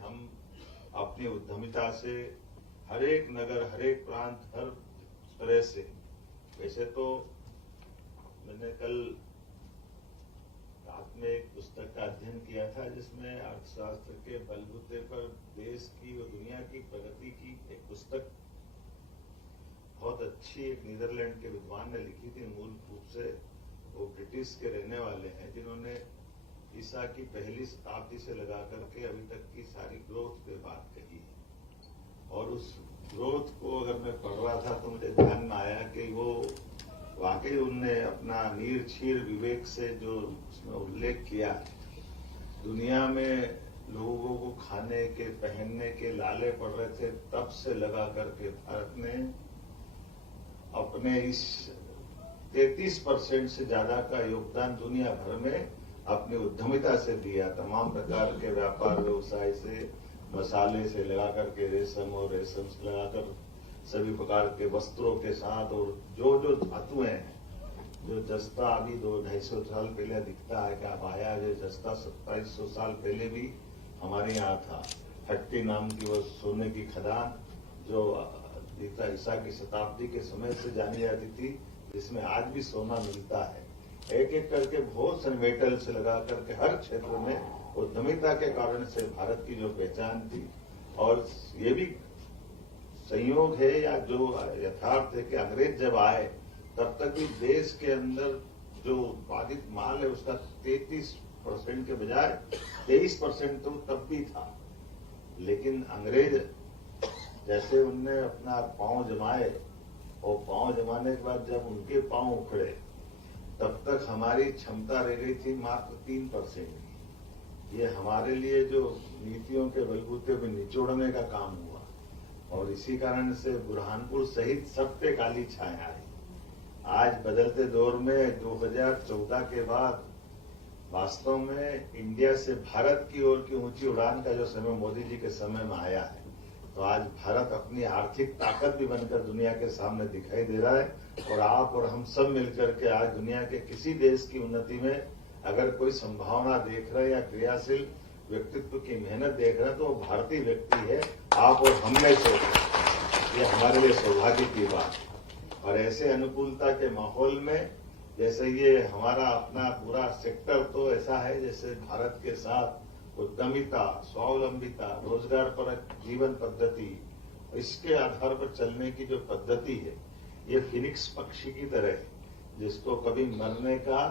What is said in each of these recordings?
हम अपनी उद्यमिता से हर एक नगर, हर एक प्रांत, हर तरह से, वैसे तो मैंने कल रात में एक पुस्तक का अध्ययन किया था जिसमें अर्थशास्त्र के बलबूते पर देश की और दुनिया की प्रगति की एक पुस्तक बहुत अच्छी एक नीदरलैंड के विद्वान ने लिखी थी। मूल रूप से वो ब्रिटिश के रहने वाले हैं जिन्होंने ईसा की पहली शताब्दी से लगा करके अभी तक की सारी ग्रोथ पे बात कही है। और उस ग्रोथ को अगर मैं पढ़ रहा था तो मुझे ध्यान में आया कि वो वाकई उनने अपना नीर छीर विवेक से जो उसमें उल्लेख किया है, दुनिया में लोगों को खाने के, पहनने के लाले पड़ रहे थे, तब से लगा करके भारत ने अपने इस 33% से ज्यादा का योगदान दुनिया भर में अपनी उद्यमिता से दिया। तमाम प्रकार के व्यापार व्यवसाय से, मसाले से लगा करके रेशम और रेशम से लगाकर सभी प्रकार के वस्त्रों के साथ, और जो जो धातुएं हैं, जो जस्ता अभी 200-250 साल पहले दिखता है कि आप आया, जो जस्ता 2700 साल पहले भी हमारे यहाँ था। हट्टी नाम की वो सोने की खदान जो ईसा की शताब्दी के समय से जानी जाती थी, जिसमें आज भी सोना मिलता है। एक एक करके बहुत से मेटल से लगा करके हर क्षेत्र में उद्यमिता के कारण से भारत की जो पहचान थी, और ये भी संयोग है या जो यथार्थ है कि अंग्रेज जब आए तब तक भी देश के अंदर जो उत्पादित माल है उसका 33% के बजाय 23% तो तब भी था। लेकिन अंग्रेज जैसे उनने अपना पांव जमाए, और पांव जमाने के बाद जब उनके पांव उखड़े तब तक हमारी क्षमता रह गई थी मात्र 3% की। ये हमारे लिए जो नीतियों के बलबूते पे निचोड़ने का काम हुआ, और इसी कारण से बुरहानपुर सहित सब पे काली छाया आई। आज बदलते दौर में 2014 के बाद वास्तव में इंडिया से भारत की ओर की ऊंची उड़ान का जो समय मोदी जी के समय में आया है, तो आज भारत अपनी आर्थिक ताकत भी बनकर दुनिया के सामने दिखाई दे रहा है। और आप और हम सब मिलकर के आज दुनिया के किसी देश की उन्नति में अगर कोई संभावना देख रहे हैं या क्रियाशील व्यक्तित्व की मेहनत देख रहे हैं, तो वो भारतीय व्यक्ति है, आप और हम में से। ये हमारे लिए सौभाग्य की बात। और ऐसे अनुकूलता के माहौल में जैसे ये हमारा अपना पूरा सेक्टर तो ऐसा है जैसे भारत के साथ उद्यमिता, स्वावलंबिता, रोजगार पर जीवन पद्धति, इसके आधार पर चलने की जो पद्धति है, ये फिनिक्स पक्षी की तरह है, जिसको कभी मरने का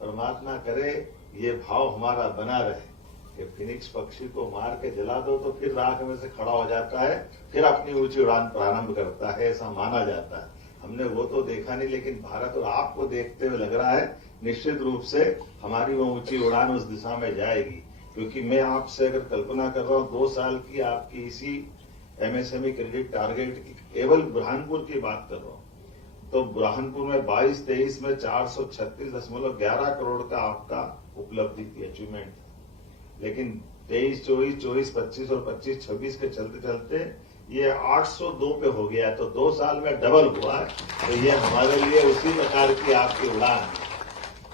परमात्मा करे ये भाव हमारा बना रहे कि फिनिक्स पक्षी को मार के जला दो तो फिर राख में से खड़ा हो जाता है, फिर अपनी ऊंची उड़ान प्रारंभ करता है, ऐसा माना जाता है। हमने वो तो देखा नहीं, लेकिन भारत और आपको देखते हुए लग रहा है निश्चित रूप से हमारी वो ऊंची उड़ान उस दिशा में जाएगी। क्योंकि मैं आपसे अगर कल्पना कर रहा हूं 2 साल की आपकी इसी एमएसएमई क्रेडिट टारगेट की, केवल बुरहानपुर की बात कर रहा हूं, तो बुरहानपुर में 22-23 में 436.11 करोड़ का आपका उपलब्धि थी, अचीवमेंट था। लेकिन 23-24, 24-25 और 25-26 के चलते चलते ये 802 पे हो गया, तो 2 साल में डबल हुआ है। तो ये हमारे लिए उसी प्रकार की आपकी उड़ान है।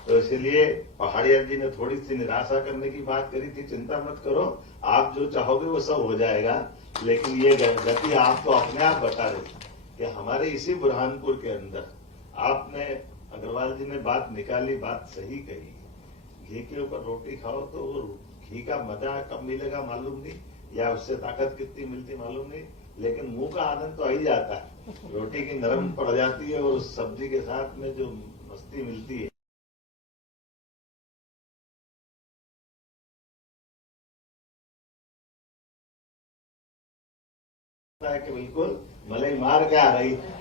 तो इसलिए पहाड़िया जी ने थोड़ी सी निराशा करने की बात करी थी, चिंता मत करो, आप जो चाहोगे वो सब हो जाएगा। लेकिन ये गति आप तो अपने आप बता रहे कि हमारे इसी बुरहानपुर के अंदर आपने, अग्रवाल जी ने बात निकाली, बात सही कही। घी के ऊपर रोटी खाओ तो वो घी का मजा कब मिलेगा मालूम नहीं, या उससे ताकत कितनी मिलती मालूम नहीं, लेकिन मुंह का आनंद तो आ ही जाता है। रोटी की नरम पड़ जाती है और उस सब्जी के साथ में जो मस्ती मिलती है, कि बिल्कुल मलाई मार के आ रही है।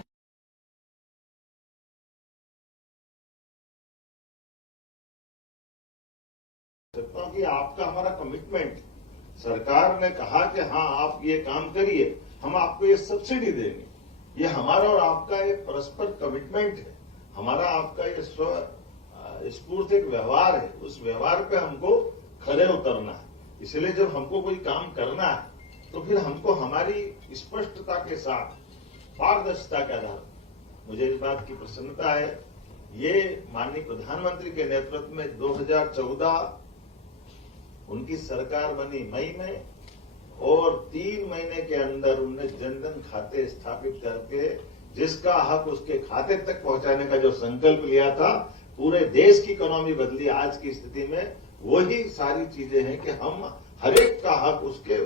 कि आपका हमारा कमिटमेंट, सरकार ने कहा कि हाँ आप ये काम करिए, हम आपको ये सब्सिडी देंगे, ये हमारा और आपका एक परस्पर कमिटमेंट है। हमारा आपका ये स्फूर्त एक व्यवहार है, उस व्यवहार पे हमको खड़े उतरना है। इसलिए जब हमको कोई काम करना है तो फिर हमको हमारी स्पष्टता के साथ, पारदर्शिता के आधार, मुझे इस बात की प्रसन्नता है, ये माननीय प्रधानमंत्री के नेतृत्व में 2014 उनकी सरकार बनी मई में, और 3 महीने के अंदर उनने जनधन खाते स्थापित करके जिसका हक उसके खाते तक पहुंचाने का जो संकल्प लिया था, पूरे देश की इकोनॉमी बदली। आज की स्थिति में वही सारी चीजें हैं कि हम हरेक का हक उसके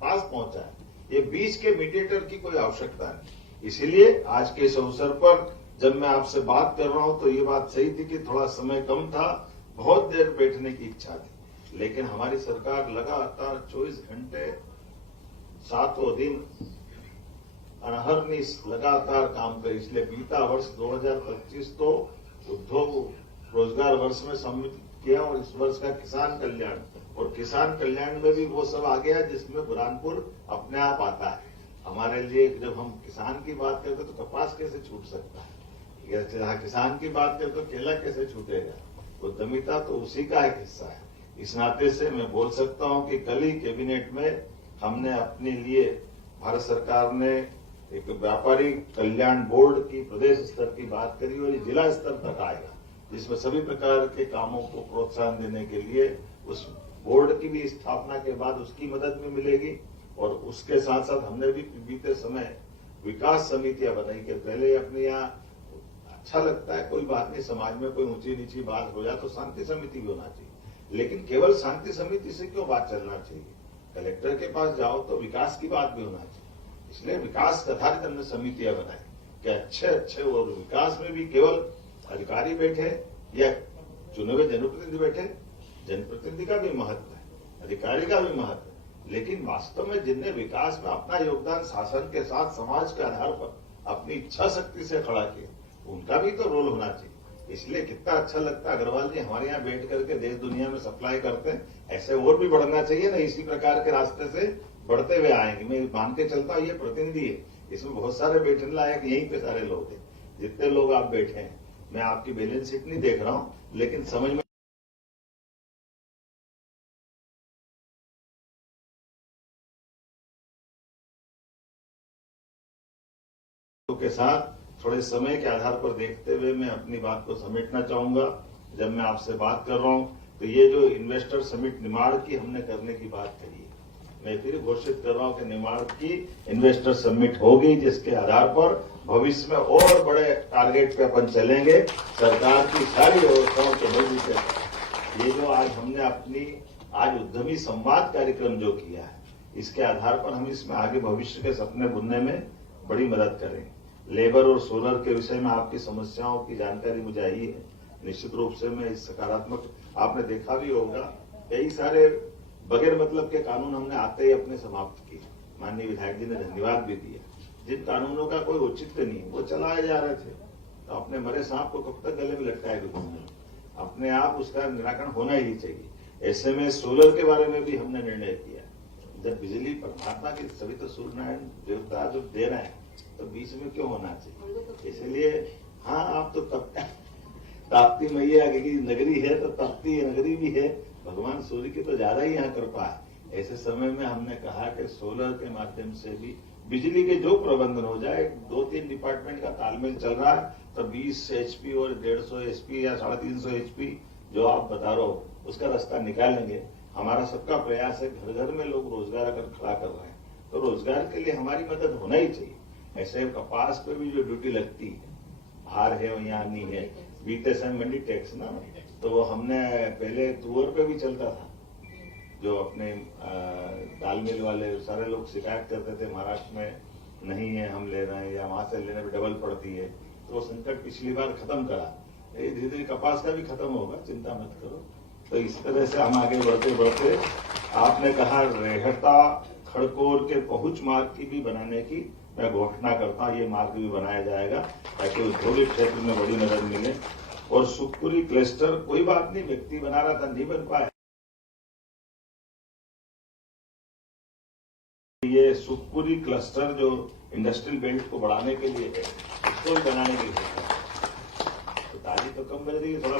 पास पहुंचाए। ये बीच के मीडिएटर की कोई आवश्यकता नहीं। इसीलिए आज के इस अवसर पर जब मैं आपसे बात कर रहा हूं तो ये बात सही थी कि थोड़ा समय कम था, बहुत देर बैठने की इच्छा थी, लेकिन हमारी सरकार लगातार 24 घंटे 7 दिन अनहरनिश लगातार काम करे। इसलिए बीता वर्ष 2025 तो उद्योग रोजगार वर्ष में सम्मिलित किया और इस वर्ष का किसान कल्याण, और किसान कल्याण में भी वो सब आ गया जिसमें बुरहानपुर अपने आप आता है। हमारे लिए जब हम किसान की बात करते तो कपास कैसे छूट सकता है, जहां किसान की बात करते तो केला कैसे छूटेगा। उद्यमिता तो उसी का एक हिस्सा है। इस नाते से मैं बोल सकता हूं कि कल ही कैबिनेट में हमने अपने लिए, भारत सरकार ने एक व्यापारी कल्याण बोर्ड की प्रदेश स्तर की बात करी और ये जिला स्तर तक आएगा, जिसमें सभी प्रकार के कामों को प्रोत्साहन देने के लिए उस बोर्ड की भी स्थापना के बाद उसकी मदद भी मिलेगी। और उसके साथ साथ हमने भी बीते समय विकास समितियां बनाई कि पहले अपने यहाँ अच्छा लगता है, कोई बात नहीं, समाज में कोई ऊंची नीची बात हो जाए तो शांति समिति भी होना चाहिए, लेकिन केवल शांति समिति से क्यों बात चलना चाहिए। कलेक्टर के पास जाओ तो विकास की बात भी होना चाहिए। इसलिए विकास आधारित हमने समितियां बनाई कि अच्छे और विकास में भी केवल अधिकारी बैठे या चुने हुए जनप्रतिनिधि बैठे। जनप्रतिनिधि का भी महत्व है, अधिकारी का भी महत्व है, लेकिन वास्तव में जिनने विकास में अपना योगदान शासन के साथ समाज के आधार पर अपनी इच्छा शक्ति से खड़ा किया, उनका भी तो रोल होना चाहिए। इसलिए कितना अच्छा लगता है अग्रवाल जी हमारे यहाँ बैठ करके देश दुनिया में सप्लाई करते हैं। ऐसे और भी बढ़ना चाहिए ना, इसी प्रकार के रास्ते से बढ़ते हुए आएंगे। मैं मान के चलता हूँ ये प्रतिनिधि है, इसमें बहुत सारे बैठने लायक यहीं पे सारे लोग हैं, जितने लोग आप बैठे हैं। मैं आपकी बैलेंस शीट नहीं देख रहा हूँ, लेकिन समझ में के साथ थोड़े समय के आधार पर देखते हुए मैं अपनी बात को समेटना चाहूंगा। जब मैं आपसे बात कर रहा हूं तो ये जो इन्वेस्टर समिट निमाड़ की हमने करने की बात करी है, मैं फिर घोषित कर रहा हूं कि निमाड़ की इन्वेस्टर समिट होगी, जिसके आधार पर भविष्य में और बड़े टारगेट पे अपन चलेंगे। सरकार की सारी व्यवस्थाओं के बल से ये जो आज हमने अपनी आज उद्यमी संवाद कार्यक्रम जो किया है, इसके आधार पर हम इसमें आगे भविष्य के सपने बुनने में बड़ी मदद करेंगे। लेबर और सोलर के विषय में आपकी समस्याओं की जानकारी मुझे आई है। निश्चित रूप से मैं इस सकारात्मक, आपने देखा भी होगा कई सारे बगैर मतलब के कानून हमने आते ही अपने समाप्त किए। माननीय विधायक जी ने धन्यवाद भी दिया। जिन कानूनों का कोई औचित्य नहीं, वो चलाए जा रहे थे, तो अपने मरे सांप को कब तक गले में लटकाएगा घूमने, अपने आप उसका निराकरण होना ही चाहिए। ऐसे में सोलर के बारे में भी हमने निर्णय किया। जब बिजली परमात्मा की सभी तो सूर्य नारायण देवता जो दे रहे हैं, तो बीच में क्यों होना चाहिए। इसलिए हाँ, आप तो ताप्ती मैया की नगरी है तो तपती नगरी भी है, भगवान सूर्य की तो ज्यादा ही यहाँ कृपा है। ऐसे समय में हमने कहा कि सोलर के माध्यम से भी बिजली के जो प्रबंधन हो जाए, 2-3 डिपार्टमेंट का तालमेल चल रहा है, तो 20 HP और 150 HP या 350 HP जो आप बता रहे हो, उसका रास्ता निकालेंगे। हमारा सबका प्रयास है, घर घर में लोग रोजगार अगर खड़ा कर रहे हैं तो रोजगार के लिए हमारी मदद होना ही चाहिए। ऐसे कपास पे भी जो ड्यूटी लगती है, बाहर है और यहाँ नहीं है, बीते समय मंडी टैक्स ना, तो हमने पहले तुअर पे भी चलता था, जो अपने दाल मिल वाले सारे लोग शिकायत करते थे महाराष्ट्र में नहीं है, हम ले रहे हैं, या वहां से लेने में डबल पड़ती है, तो वो संकट पिछली बार खत्म करा। धीरे धीरे कपास का भी खत्म होगा, चिंता मत करो। तो इस तरह से हम आगे बढ़ते बढ़ते, आपने कहा रेहता खड़कोर के पहुंच मार्ग की भी बनाने की मैं घोषणा करता हूं। ये मार्ग भी बनाया जाएगा ताकि औद्योगिक क्षेत्र में बड़ी मदद मिले। और सुखपुरी क्लस्टर, कोई बात नहीं, व्यक्ति बना रहा था, नहीं बन पाया। ये सुखपुरी क्लस्टर जो इंडस्ट्रियल बेल्ट को बढ़ाने के लिए है, उसको भी बनाने के लिए तो तारीख तो कम मिल रही है, थोड़ा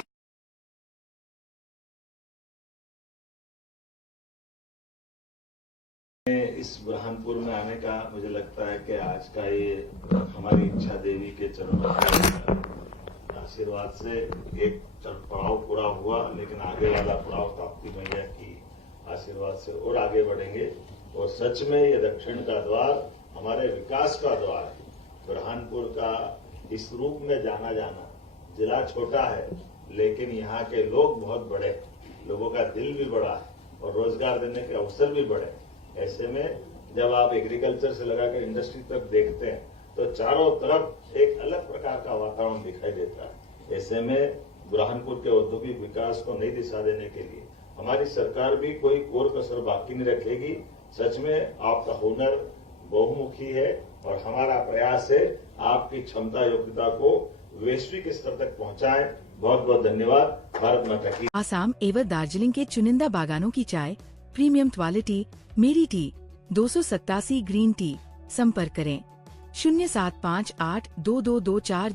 इस बुरहानपुर में आने का मुझे लगता है कि आज का ये हमारी इच्छा देवी के चरणों के आशीर्वाद से एक पड़ाव पूरा हुआ, लेकिन आगे वाला पड़ाव ताप्ती मैया की आशीर्वाद से और आगे बढ़ेंगे। और सच में ये दक्षिण का द्वार हमारे विकास का द्वार है। बुरहानपुर का इस रूप में जाना जाना, जिला छोटा है लेकिन यहाँ के लोग बहुत बड़े हैं, लोगों का दिल भी बड़ा है और रोजगार देने के अवसर भी बड़े हैं। ऐसे में जब आप एग्रीकल्चर से लगाकर इंडस्ट्री तक देखते हैं तो चारों तरफ एक अलग प्रकार का वातावरण दिखाई देता है। ऐसे में बुरहानपुर के औद्योगिक विकास को नई दिशा देने के लिए हमारी सरकार भी कोई कोर कसर बाकी नहीं रखेगी। सच में आपका हुनर बहुमुखी है और हमारा प्रयास है आपकी क्षमता योग्यता को वैश्विक स्तर तक पहुंचाएं। बहुत बहुत धन्यवाद। भारत माता की। आसाम एवं दार्जिलिंग के चुनिंदा बागानों की चाय, प्रीमियम क्वालिटी, मेरी टी 287 ग्रीन टी। संपर्क करें 075822242000।